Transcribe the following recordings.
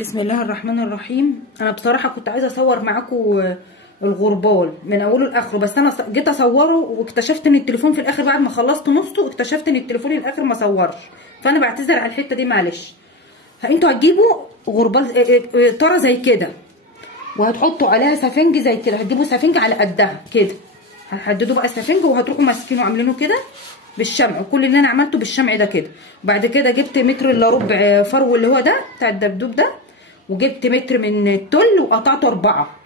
بسم الله الرحمن الرحيم. انا بصراحه كنت عايزه اصور معاكم الغربال من اوله لاخره، بس انا جيت اصوره واكتشفت ان التليفون في الاخر بعد ما خلصت نصه اكتشفت ان التليفون الاخر ما صورش، فانا بعتذر على الحته دي معلش. انتوا هتجيبوا غربال طاره زي كده وهتحطوا عليها سفنج زي كده، هتجيبوا سفنج على قدها كده، هتحددوا بقى السفنج وهتروحوا ماسكينه عاملينه كده بالشمع، وكل اللي انا عملته بالشمع ده كده. وبعد كده جبت متر الا ربع فرو اللي هو ده بتاع الدبدوب ده، وجبت متر من التل وقطعته 4.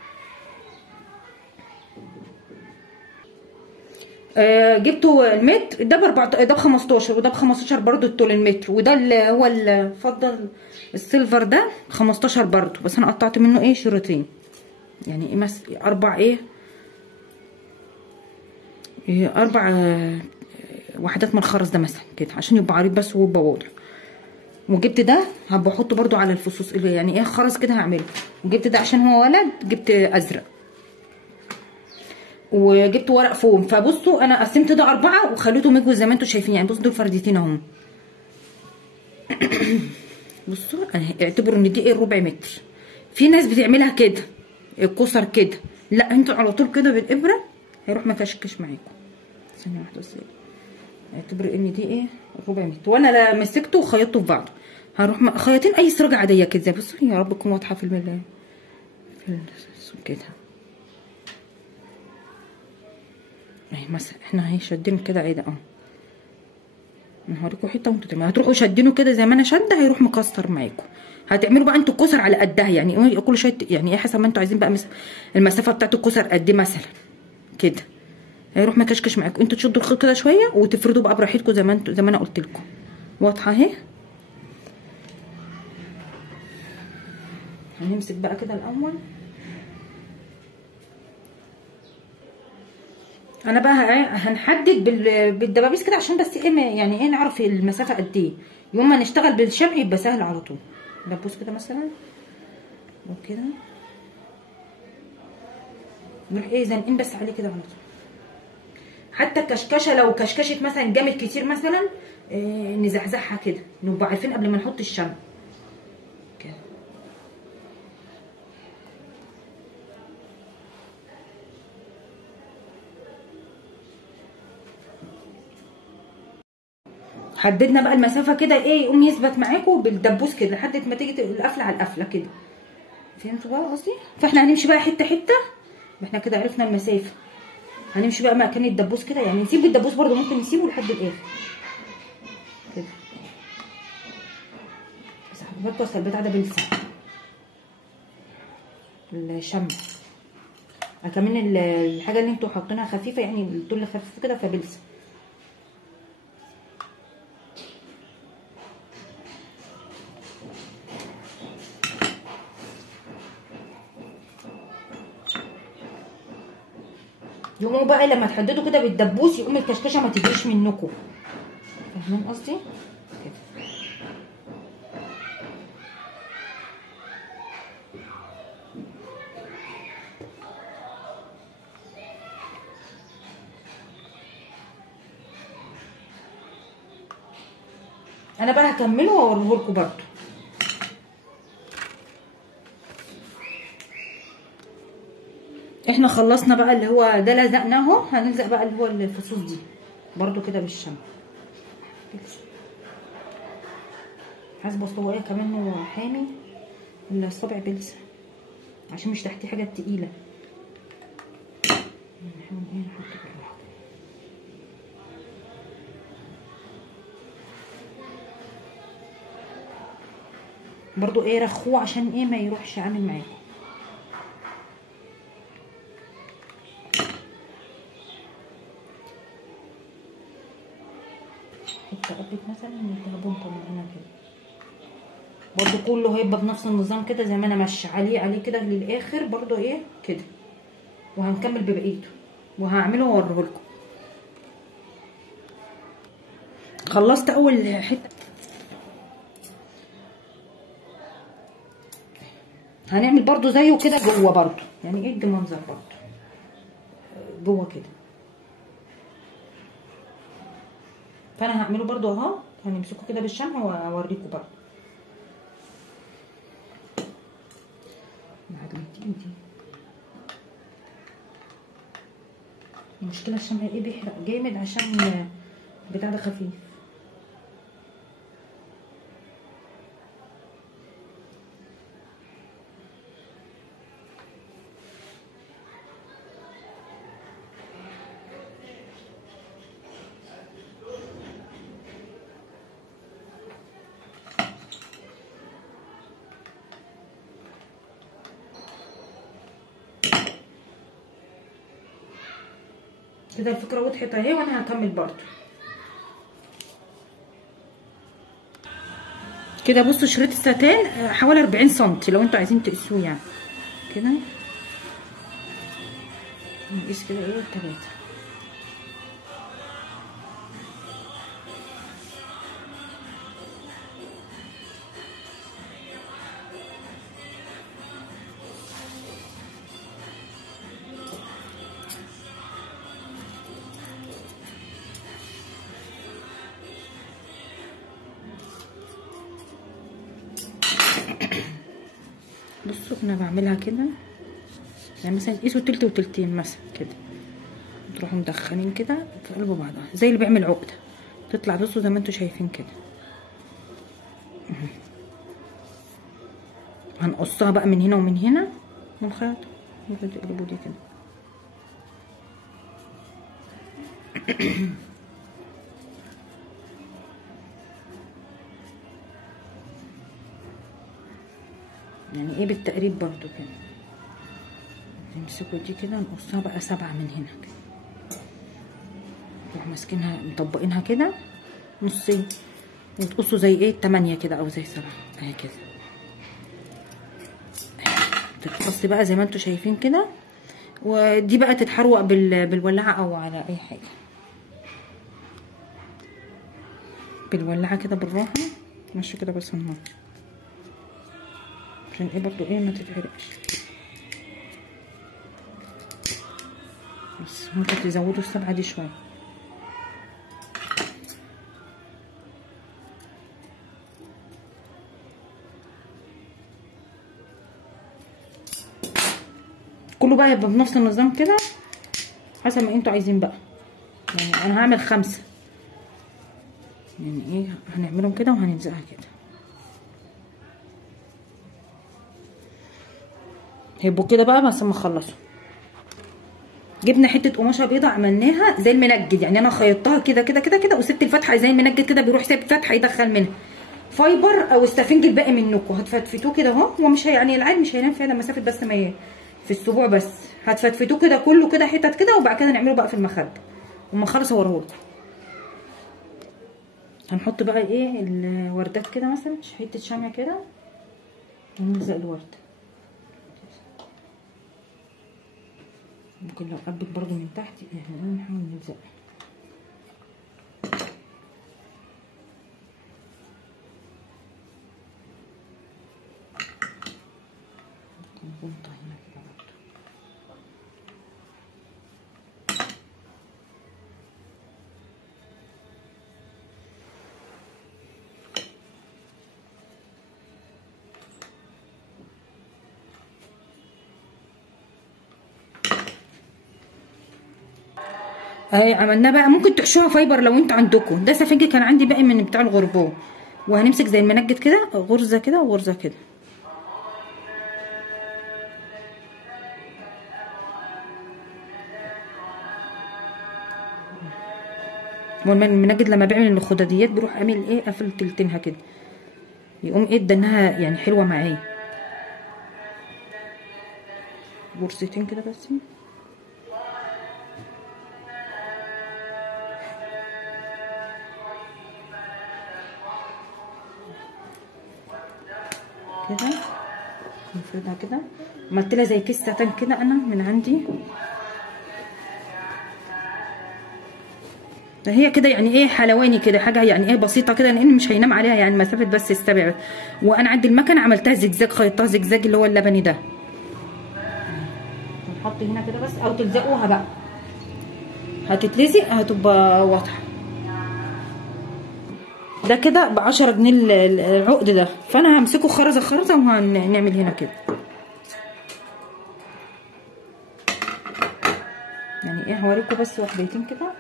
جبته المتر ده ده ب15 وده ب15 برضو التل المتر، وده اللي هو الفضل السيلفر ده 15 برضو، بس انا قطعت منه شريطين، يعني ايه 4 وحدات من الخرز ده مثلا كده عشان يبقى عريض بس ويبقى واضح. وجبت ده هبقى احطه برضو على الفصوص اللي يعني خرز كده هعمله. وجبت ده عشان هو ولد جبت ازرق. وجبت ورق فوم. فبصوا انا قسمت ده 4 وخليته مجوز زي ما انتم شايفين، يعني بصوا دول فردتين اهم. بصوا اعتبروا ان دي ربع متر. في ناس بتعملها كده الكسر كده، لا انتوا على طول كده بالابره هيروح مكشكش معاكم. ثانيه واحده بس، اعتبروا ان دي ربع متر، وانا لا مسكته وخيطته في بعضه. هروح خياطين اي سرجه عاديه كده. بصوا يا رب تكون واضحه في كده اهي. مثلا احنا شادين كده عادي انا هوريكم حته وانتوا تعملوا، هتروحوا شادينه كده زي ما انا شاده هيروح مكسر معاكم. هتعملوا بقى انتوا الكسر على قدها، يعني كل شويه يعني حسب ما انتوا عايزين بقى المسافه بتاعت الكسر قد ايه مثلا كده، هيروح مكشكش معاكم. انتوا تشدوا الخيط كده شويه وتفردوا بقى براحتكم زي ما انا قلت لكم. واضحه اهي. هنمسك بقى كده الاول. انا بقى هنحدد بالدبابيس كده عشان بس يعني نعرف المسافه قد ايه، يوم ما نشتغل بالشمع يبقى سهل على طول. دبوس كده مثلا وكده نروح زنقين بس عليه كده على طول. حتى الكشكشه لو كشكشت مثلا جامد كتير مثلا نزحزحها كده، نبقى عارفين قبل ما نحط الشمع كده. حددنا بقى المسافه كده يقوم يثبت معاكم بالدبوس كده لحد ما تيجي القفله على القفله كده. فهمتوا بقى قصدي؟ فاحنا هنمشي بقى حته حته، احنا كده عرفنا المسافه. هنمشي بقى مكان الدبوس كده، يعني نسيب الدبوس برده ممكن نسيبه لحد الاخر كده. بس هحط لكم البتاع ده بلسه الشمع، كمان الحاجه اللي انتوا حاطينها خفيفه، يعني التل خفيف كده فبلسه. يقوموا بقى لما تحددوا كده بالدبوس يقوم الكشكشه ما تجريش منكم. فاهمين قصدي؟ كده. انا بقى هكمله واوريه لكم برده. احنا خلصنا بقى اللي هو ده لزقناه اهو، هنلزق بقى اللي هو الفصوص دي برده كده بالشمع. حاسبه اصل هو كمان هو حامي الصابع بلسه عشان مش تحتيه حاجه تقيله. نحاول نحط بالراحه برضو رخوه عشان ما يروحش عامل معاكم. حته قبلك مثلا نديها بنطه من هنا كده، برضو كله هيبقى بنفس النظام كده زي ما انا ماشيه عليه كده للاخر برضو كده. وهنكمل ببقيته وهعمله واوريه لكم. خلصت اول حته، هنعمل برضو زيه كده جوه برضو، يعني يدي منظر برضو جوه كده. فانا هعمله برضو اهو، هنمسكه كده بالشمع واوريكم برضو. بتاعت ايدي. المشكله الشمع ايه بيحرق جامد عشان بتاع ده خفيف. كده الفكره وضحت اهي، وانا هكمل برضو كده. بصوا شريط الستان حوالي 40 سم لو انتوا عايزين تقيسوه يعني. كده نقيس كده ايه 3. بصوا انا بعملها كده يعني مثلا قيسوا تلت وتلتين مثلا كده، تروحوا مدخلين كده في قلب بعضها زي اللي بيعمل عقده تطلع. بصوا زي ما انتوا شايفين كده. هنقصها بقى من هنا ومن هنا من الخيط. ممكن تقلبوا دي كده. يعني ايه بالتقريب برضو كده. نمسكوا دي كده نقصها بقى 7 من هنا كده، نروح ماسكينها مطبقينها كده نصين، وتقصوا زي ايه 8 كده او زي 7 اهي كده. تتقص بقى زي ما انتوا شايفين كده، ودي بقى تتحروق بالولاعه او على اي حاجه. بالولاعه كده بالراحه ماشي كده بس النار عشان ايه برضو ايه ما تتحرقش. بس ممكن تزودوا ال7 دي شويه. كله بقى يبقى بنفس النظام كده حسب ما انتوا عايزين بقى. يعني انا هعمل 5 يعني ايه، هنعملهم كده وهنلزقها كده. هيبقوا كده بقى بس ما اخلصوا. جبنا حته قماشه بيضه عملناها زي المنجد، يعني انا خيطتها كده كده كده كده وسبت الفتحه زي المنجد كده، بيروح سايب فتحه يدخل منها فايبر او استفنج الباقي منكم. هتفتفتوه كده اهو، هو مش يعني العيل مش هينام فعلا مسافه بس ما في السبوع بس. هتفتفتوه كده كله كده حتت كده، وبعد كده نعمله بقى في المخده وما اخلص اوريهولكم. هنحط بقى ايه الوردات كده مثلا حته شمع كده ونلزق الورد. ممكن لو قبت برضو من تحت يعني نحاول نلزق. هنا كده برضو. اهي عملناه بقى. ممكن تحشوها فايبر لو انتوا عندكم. ده سفنج كان عندي باقي من بتاع الغربال، وهنمسك زي المنجد كده غرزه كده وغرزه كده. هو المنجد لما بيعمل الخداديات بيروح عامل ايه قافل تلتينها كده، يقوم ايه ادانها يعني حلوه معايا. غرزتين كده بس كده نفردها كده. عملت لها زي كيس ساتان كده انا من عندي. هي كده يعني ايه حلواني كده حاجه يعني ايه بسيطه كده، لان مش هينام عليها يعني مسافه بس السبع. وانا عندي المكنه عملتها زجزاج، خيطتها زجزاج اللي هو اللبني ده. هنحط هنا كده بس او تلزقوها بقى هتتلزق هتبقى واضحه. ده كده ب10 جنيه العقد ده، فانا همسكه خرزه خرزه وهنعمل هنا كده. هوريكم بس واحدتين كده.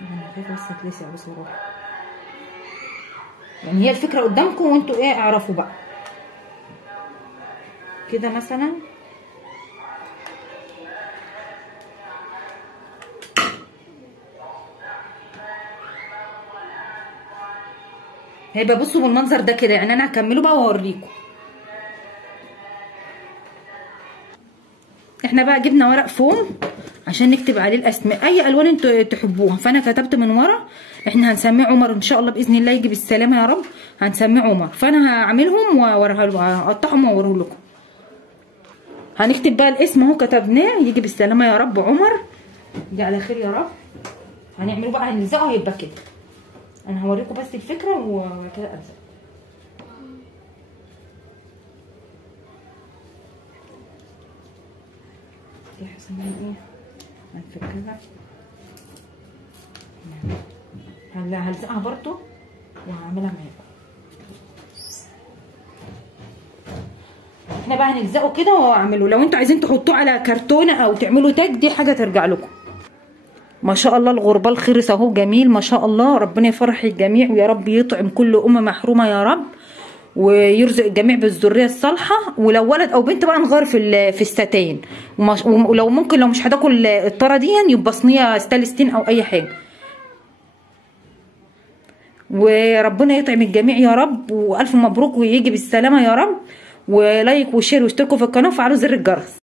انا خايفه بس تتلسع بصراحه، يعني هي الفكره قدامكم وانتوا ايه اعرفوا بقى كده مثلا. هيبقى بصوا بالمنظر ده كده، يعني انا هكمله بقى واوريكم. احنا بقى جبنا ورق فوم عشان نكتب عليه الاسماء، اي الوان انتوا تحبوها. فانا كتبت من ورا احنا هنسميه عمر ان شاء الله باذن الله، يجي بالسلامه يا رب. هنسميه عمر، فانا هعملهم واقطعهم واوريه لكم. هنكتب بقى الاسم اهو كتبناه، يجي بالسلامه يا رب عمر، يجي على خير يا رب. هنعمله بقى هنلزقه هيبقى كده. انا هوريكم بس الفكره وكده الزق. دي حسنا ايه هنفكها، هلزقها برضو وهعملها معاكم. احنا بقى هنلزقه كده واعمله. لو انتوا عايزين تحطوه على كرتونه او تعملوا تاج دي حاجه ترجع لكم. ما شاء الله الغربال خرس اهو جميل ما شاء الله. ربنا يفرح الجميع ويا رب يطعم كل محرومه يا رب، ويرزق الجميع بالذريه الصالحه. ولو ولد او بنت بقى نغير في الستاين، ولو ممكن لو مش هتاكل الطره دي يبقى صينيه ستانلس او اي حاجه. وربنا يطعم الجميع يا رب، والف مبروك ويجي بالسلامه يا رب. ولايك وشير واشتركوا في القناه وفعلوا زر الجرس.